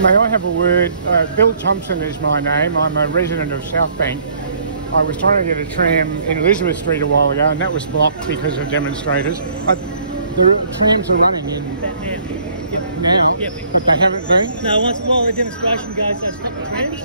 May I have a word? Bill Thompson is my name. I'm a resident of South Bank. I was trying to get a tram in Elizabeth Street a while ago and that was blocked because of demonstrators. The trams are running in now, Yep. But they haven't been? No, while the demonstration goes, they stop the trams.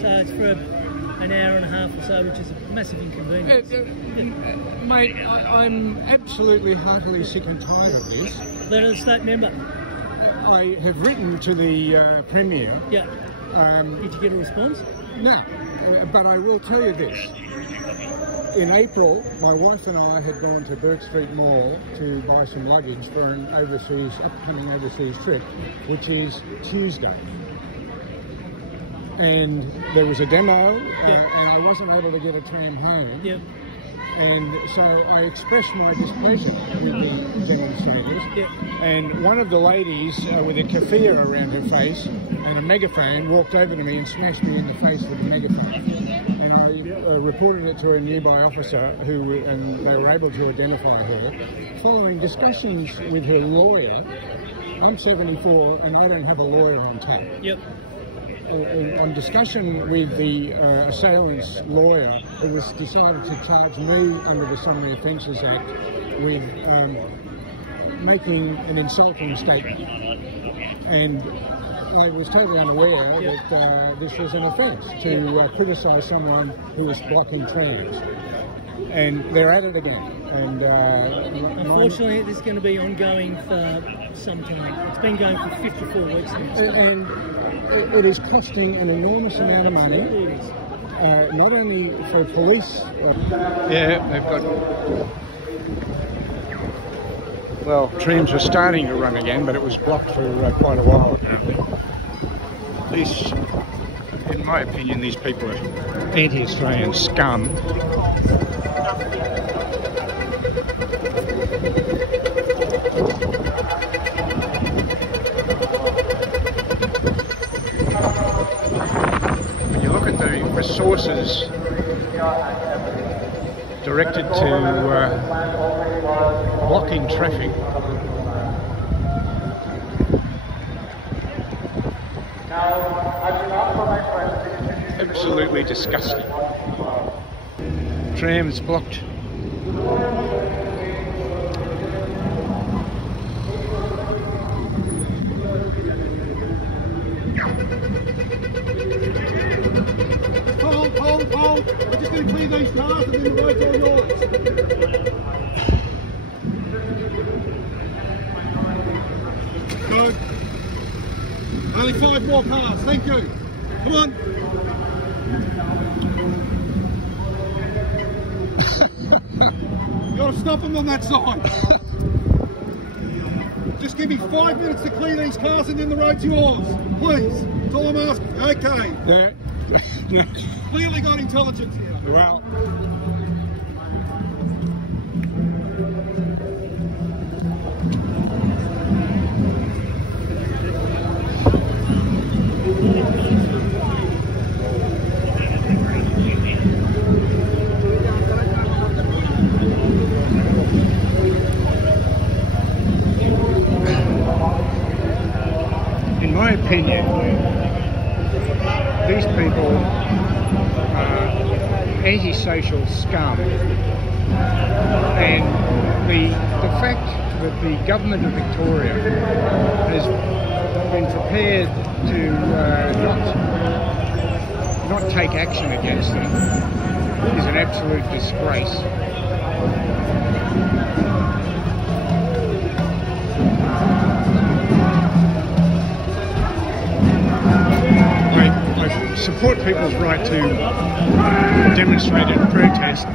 So it's for an hour and a half or so, which is a massive inconvenience. Mate, I'm absolutely heartily sick and tired of this. Letter of the State Member. I have written to the Premier. Yeah. Did you get a response? No, but I will tell you this. In April, my wife and I had gone to Bourke Street Mall to buy some luggage for an upcoming overseas trip, which is Tuesday. And there was a demo, and I wasn't able to get a tram home. Yep. And so I expressed my displeasure with the demonstrators. Yep. And one of the ladies with a keffiyeh around her face and a megaphone walked over to me and smashed me in the face with a megaphone. And I reported it to a nearby officer and they were able to identify her. Following discussions with her lawyer, I'm 74 and I don't have a lawyer on tap. Yep. On discussion with the assailant's lawyer, it was decided to charge me under the Summary Offences Act with making an insulting statement. And I was totally unaware that this was an offence to criticise someone who was blocking trams. And they're at it again. And unfortunately, this is going to be ongoing for some time. It's been going for 54 weeks now. And it is costing an enormous amount of money, not only for police. Yeah, they've got. Well, trams were starting to run again, but it was blocked for quite a while apparently. These, in my opinion, these people are anti-Australian scum. Resources directed to blocking traffic. Absolutely disgusting. Trams blocked. Hold. We're just going to clear these cars and then the road's all yours. Good. Only 5 more cars, thank you. Come on. You've got to stop them on that side. Just give me 5 minutes to clear these cars and then the road's yours. Please. That's all I'm asking. Okay. Yeah. Clearly got intelligence here. Well, in my opinion, these people are antisocial scum, and the fact that the government of Victoria has been prepared to not take action against them is an absolute disgrace. support people's right to demonstrate and protest,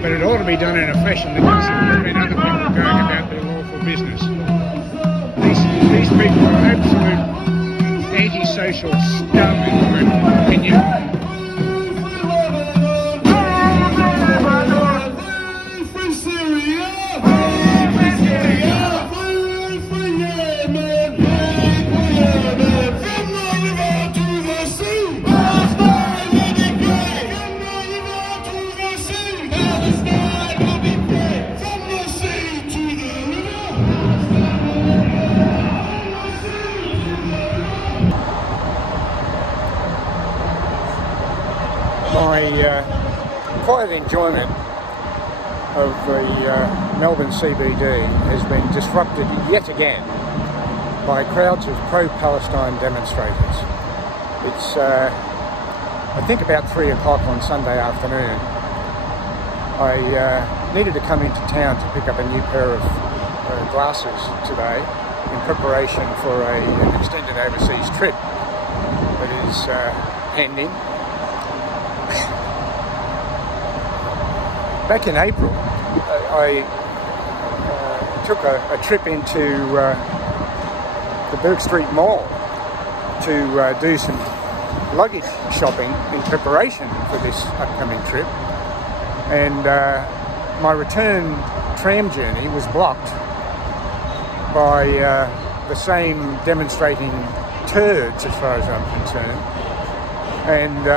but it ought to be done in a fashion that doesn't prevent other people going about their lawful business. These people are absolute antisocial scum, in my opinion. My quiet enjoyment of the Melbourne CBD has been disrupted yet again by crowds of pro-Palestine demonstrators. It's, I think, about 3 o'clock on Sunday afternoon. I needed to come into town to pick up a new pair of glasses today in preparation for an extended overseas trip that is pending. Back in April, I took a trip into the Bourke Street Mall to do some luggage shopping in preparation for this upcoming trip, and my return tram journey was blocked by the same demonstrating turds, as far as I'm concerned. And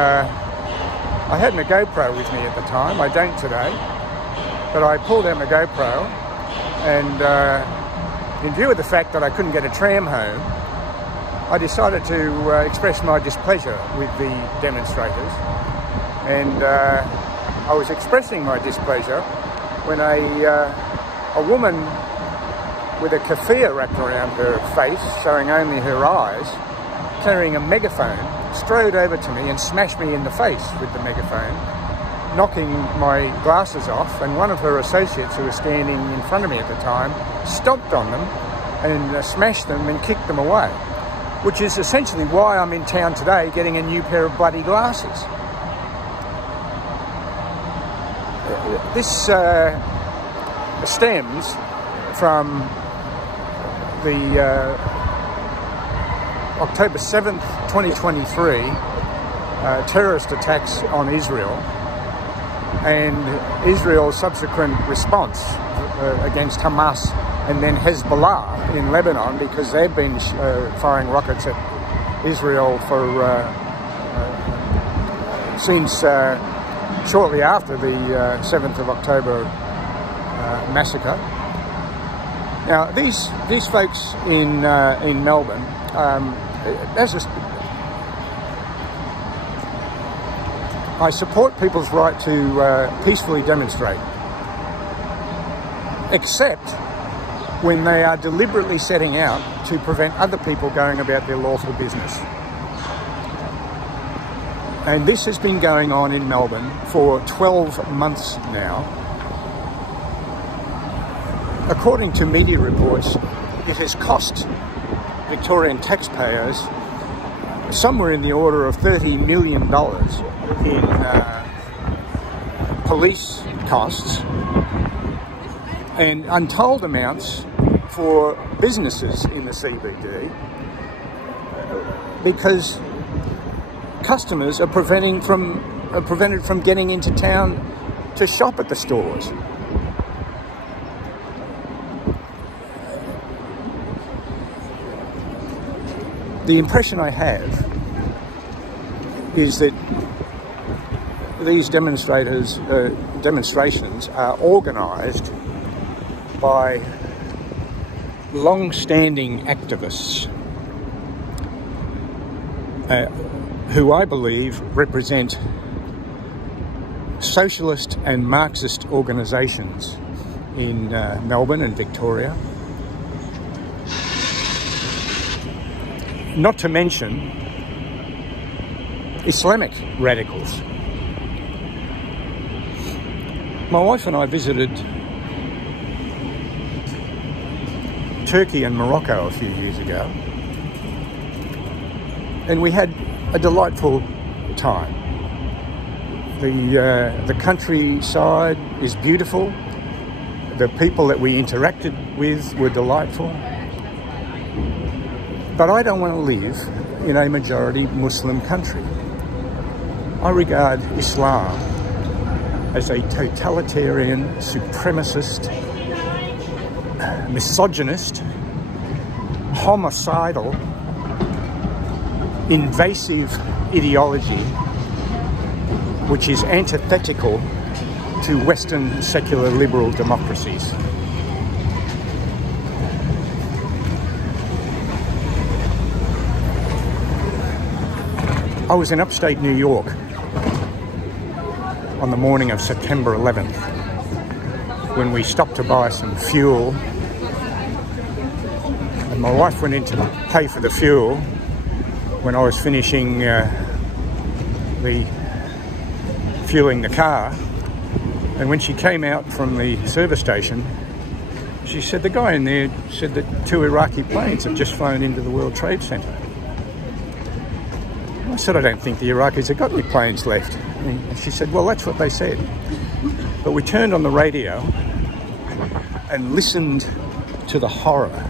I hadn't a GoPro with me at the time. I don't today, but I pulled out my GoPro, and in view of the fact that I couldn't get a tram home, I decided to express my displeasure with the demonstrators. And I was expressing my displeasure when a woman with a keffiyeh wrapped around her face, showing only her eyes, carrying a megaphone, strode over to me and smashed me in the face with the megaphone, knocking my glasses off, and one of her associates who was standing in front of me at the time stomped on them and smashed them and kicked them away, which is essentially why I'm in town today getting a new pair of bloody glasses. This stems from the October 7th, 2023 terrorist attacks on Israel, and Israel's subsequent response against Hamas and then Hezbollah in Lebanon, because they've been firing rockets at Israel for since shortly after the 7th of October massacre. Now, these folks in Melbourne, I support people's right to peacefully demonstrate, except when they are deliberately setting out to prevent other people going about their lawful business. And this has been going on in Melbourne for 12 months now. According to media reports, it has cost Victorian taxpayers somewhere in the order of $30 million in police costs, and untold amounts for businesses in the CBD, because customers are prevented from getting into town to shop at the stores. The impression I have is that these demonstrations are organised by long-standing activists who I believe represent socialist and Marxist organisations in Melbourne and Victoria. Not to mention Islamic radicals. My wife and I visited Turkey and Morocco a few years ago, and we had a delightful time. The countryside is beautiful. The people that we interacted with were delightful. But I don't want to live in a majority Muslim country. I regard Islam as a totalitarian, supremacist, misogynist, homicidal, invasive ideology which is antithetical to Western secular liberal democracies. I was in upstate New York on the morning of September 11th when we stopped to buy some fuel, and my wife went in to pay for the fuel when I was finishing fueling the car. And when she came out from the service station, she said the guy in there said that 2 Iraqi planes have just flown into the World Trade Center. I said, I don't think the Iraqis have got any planes left. And she said, well, that's what they said. But we turned on the radio and listened to the horror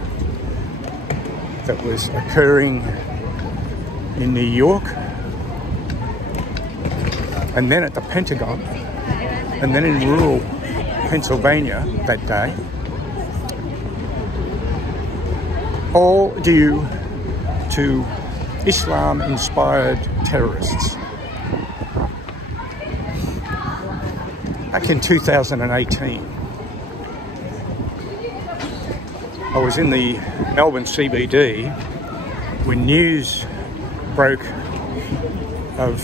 that was occurring in New York, and then at the Pentagon, and then in rural Pennsylvania that day, all due to Islam-inspired terrorists. Back in 2018, I was in the Melbourne CBD when news broke of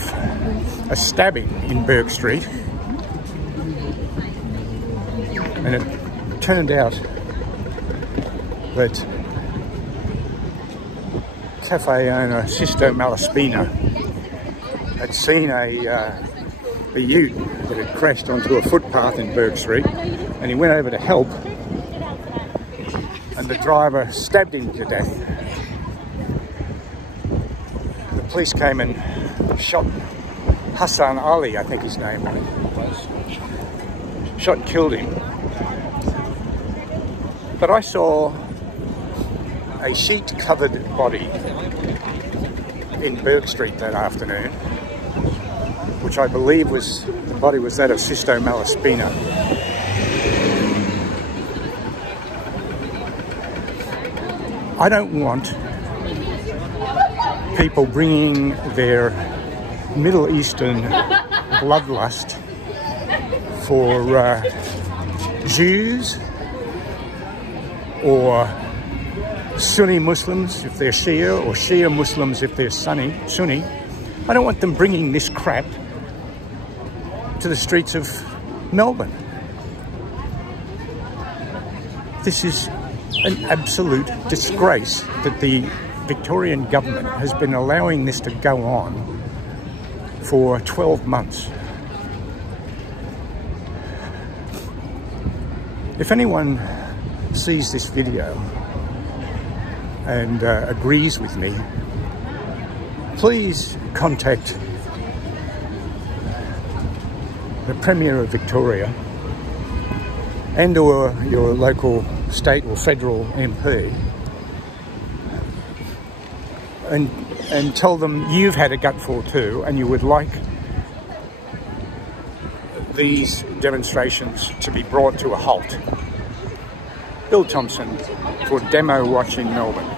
a stabbing in Bourke Street, and it turned out that cafe owner Sisto Malaspina had seen a ute that had crashed onto a footpath in Bourke Street, and he went over to help, and the driver stabbed him to death. The police came and shot Hassan Ali, I think his name was, shot and killed him. But I saw a sheet-covered body in Bourke Street that afternoon, which I believe was, the body was that of Sisto Malaspina. I don't want people bringing their Middle Eastern bloodlust for Jews or Sunni Muslims if they're Shia, or Shia Muslims if they're Sunni. I don't want them bringing this crap to the streets of Melbourne. This is an absolute disgrace that the Victorian government has been allowing this to go on for 12 months. If anyone sees this video and agrees with me, please contact the Premier of Victoria and or your local state or federal MP and tell them you've had a gutful too, and you would like these demonstrations to be brought to a halt. Bill Thompson for Demo Watch in Melbourne.